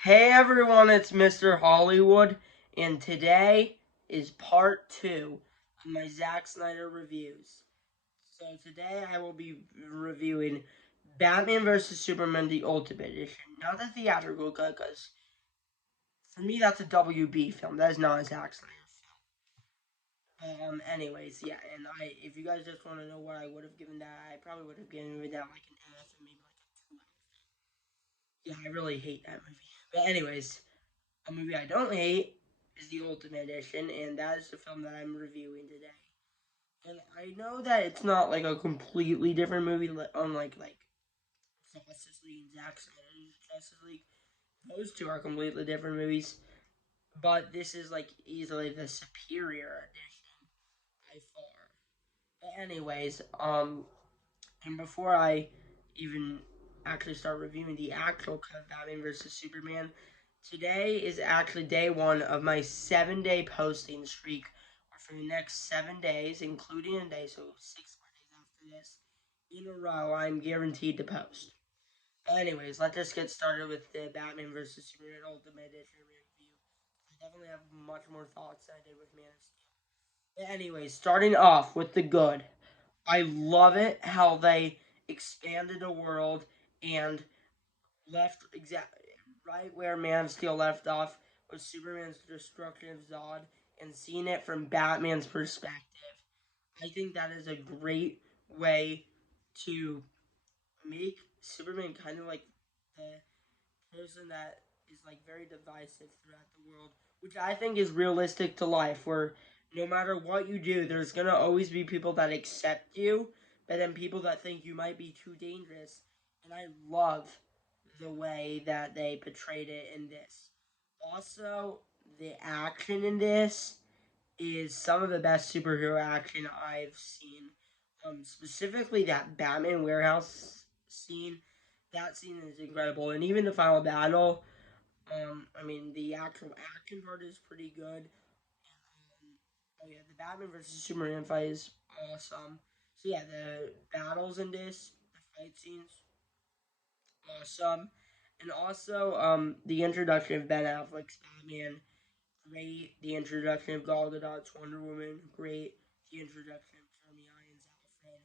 Hey everyone, it's Mr. Hollywood, and today is part 2 of my Zack Snyder reviews. So today I will be reviewing Batman vs. Superman The Ultimate Edition, not the theatrical cut, because for me that's a WB film, that is not a Zack Snyder film. Anyways, yeah, and if you guys just want to know what I would have given that, I probably would have given that like an F and maybe like a 2 out of 10. Yeah, I really hate that movie. But anyways, a movie I don't hate is the Ultimate Edition, and that is the film that I'm reviewing today. And I know that it's not like a completely different movie, unlike like Justice League and Zack Snyder's Justice League. Those two are completely different movies, but this is like easily the superior edition by far. But anyways, and before I even actually start reviewing the actual cut of Batman vs Superman, today is actually day 1 of my 7-day posting streak. Or for the next 7 days, including a day, so 6 more days after this, in a row, I'm guaranteed to post. But anyways, let's just get started with the Batman vs Superman Ultimate Edition review. I definitely have much more thoughts than I did with Man of Steel. But anyways, starting off with the good. I love it how they expanded the world and left exactly right where Man of Steel left off with Superman's destruction of Zod and seeing it from Batman's perspective. I think that is a great way to make Superman kind of like the person that is like very divisive throughout the world, which I think is realistic to life, where no matter what you do, there's gonna always be people that accept you, but then people that think you might be too dangerous. And I love the way that they portrayed it in this. Also, the action in this is some of the best superhero action I've seen. Specifically, that Batman warehouse scene. That scene is incredible, and even the final battle. I mean, the actual action part is pretty good. Oh yeah, the Batman versus Superman fight is awesome. So yeah, the battles in this, the fight scenes, awesome, and also the introduction of Ben Affleck's Batman, great. The introduction of Gal Gadot's Wonder Woman, great. The introduction of Jeremy Irons Alfred,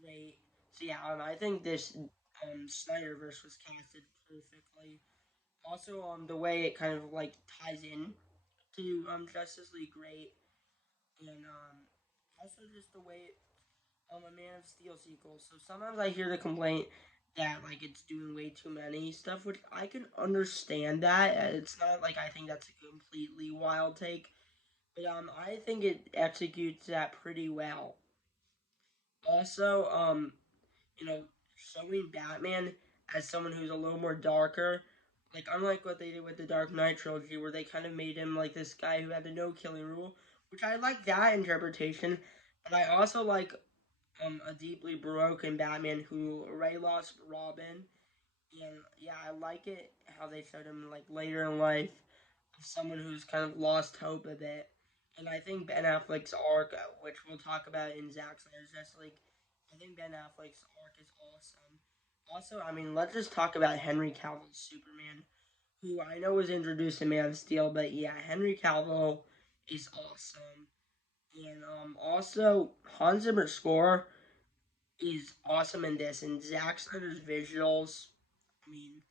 great. So yeah, I think this Snyderverse was casted perfectly. Also, the way it kind of like ties in to Justice League, great, and also just the way a Man of Steel sequel. So sometimes I hear the complaint that like it's doing way too many stuff, which I can understand that. It's not like I think that's a completely wild take, but I think it executes that pretty well. Also, you know, showing Batman as someone who's a little more darker. Like, unlike what they did with the Dark Knight trilogy, where they kind of made him like this guy who had the no killing rule, which I like that interpretation, but I also like a deeply broken Batman who already lost Robin, and yeah, I like it how they showed him like later in life of someone who's kind of lost hope a bit. And I think Ben Affleck's arc, which we'll talk about in Zack Snyder's Justice League, I think Ben Affleck's arc is awesome. Also, I mean, let's just talk about Henry Cavill's Superman, who I know was introduced in Man of Steel, but yeah, Henry Cavill is awesome. And also Hans Zimmer's score is awesome in this, and Zack Snyder's visuals. I mean,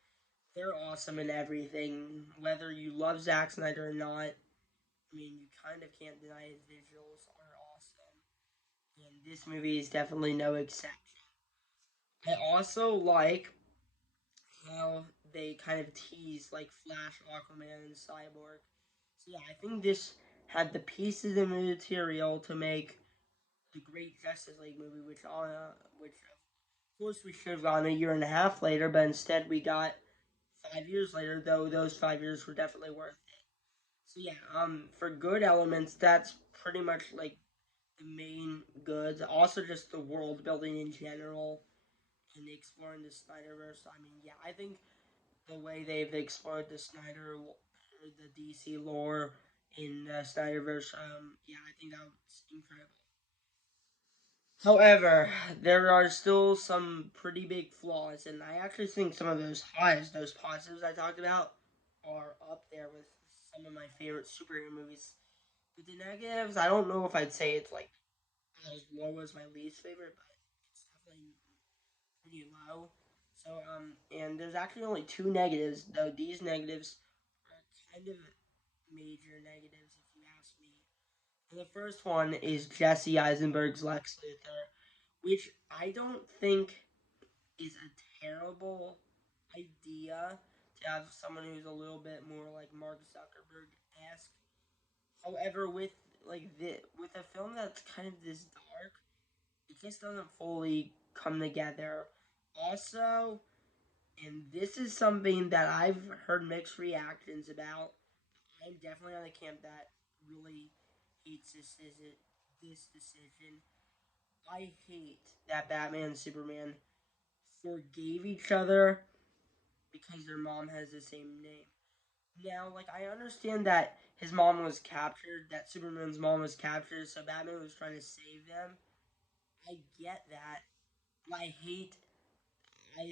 they're awesome in everything. Whether you love Zack Snyder or not, I mean, you kind of can't deny his visuals are awesome. And this movie is definitely no exception. I also like how they kind of tease like Flash, Aquaman, and Cyborg. So yeah, I think this had the pieces and material to make the great Justice League movie, which of course we should have gotten a year and a half later, but instead we got 5 years later. Though those 5 years were definitely worth it. So yeah, for good elements, that's pretty much like the main goods. Also, just the world building in general and exploring the Snyderverse. I mean, yeah, I think the way they've explored the the DC lore in Snyderverse, yeah, I think that's incredible. However, there are still some pretty big flaws, and I actually think some of those highs, those positives I talked about, are up there with some of my favorite superhero movies. With the negatives, I don't know if I'd say it's like as low as my least favorite, but it's definitely pretty low. So and there's actually only two negatives, though these negatives are kind of major negatives if you ask me. And the first one is Jesse Eisenberg's Lex Luthor, which I don't think is a terrible idea to have someone who's a little bit more like Mark Zuckerberg esque. However, with a film that's kind of this dark, it just doesn't fully come together. Also, and this is something that I've heard mixed reactions about. I'm definitely on the camp that really hates this decision. I hate that Batman and Superman forgave each other because their mom has the same name. Now, like, I understand that his mom was captured, that Superman's mom was captured, so Batman was trying to save them. I get that. I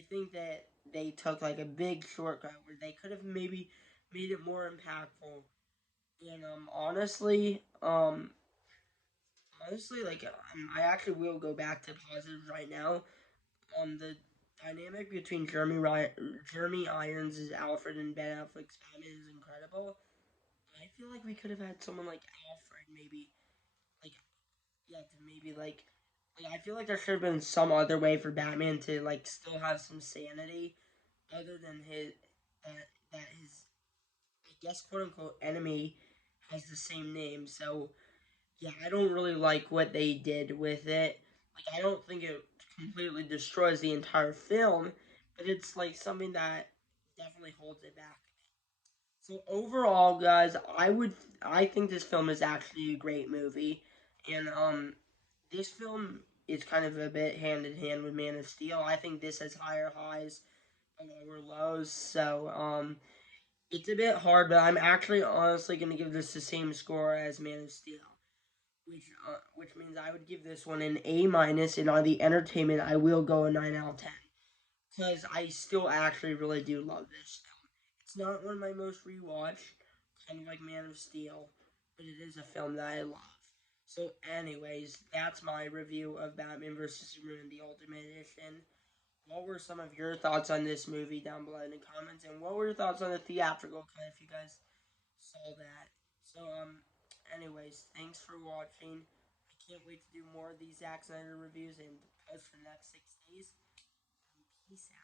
think that they took, like, a big shortcut where they could have maybe made it more impactful. And, honestly, like, I actually will go back to positives right now. The dynamic between Jeremy Irons as Alfred and Ben Affleck's Batman is incredible. I feel like we could have had someone like Alfred, maybe, like, yeah, to maybe I feel like there should have been some other way for Batman to like still have some sanity, other than his I guess quote unquote enemy has the same name. So yeah, I don't really like what they did with it. Like, I don't think it completely destroys the entire film, but it's like something that definitely holds it back. So overall, guys, I think this film is actually a great movie, and this film is kind of a bit hand in hand with Man of Steel. I think this has higher highs and lower lows, so it's a bit hard, but I'm actually honestly going to give this the same score as Man of Steel, which means I would give this one an A minus, and on the entertainment, I will go a 9 out of 10 because I still actually really do love this film. It's not one of my most rewatched, kind of like Man of Steel, but it is a film that I love. So, anyways, that's my review of Batman vs Superman: The Ultimate Edition. What were some of your thoughts on this movie down below in the comments, and what were your thoughts on the theatrical cut if you guys saw that? So, anyways, thanks for watching. I can't wait to do more of these Zack Snyder reviews and post for the next 6 days. Peace out.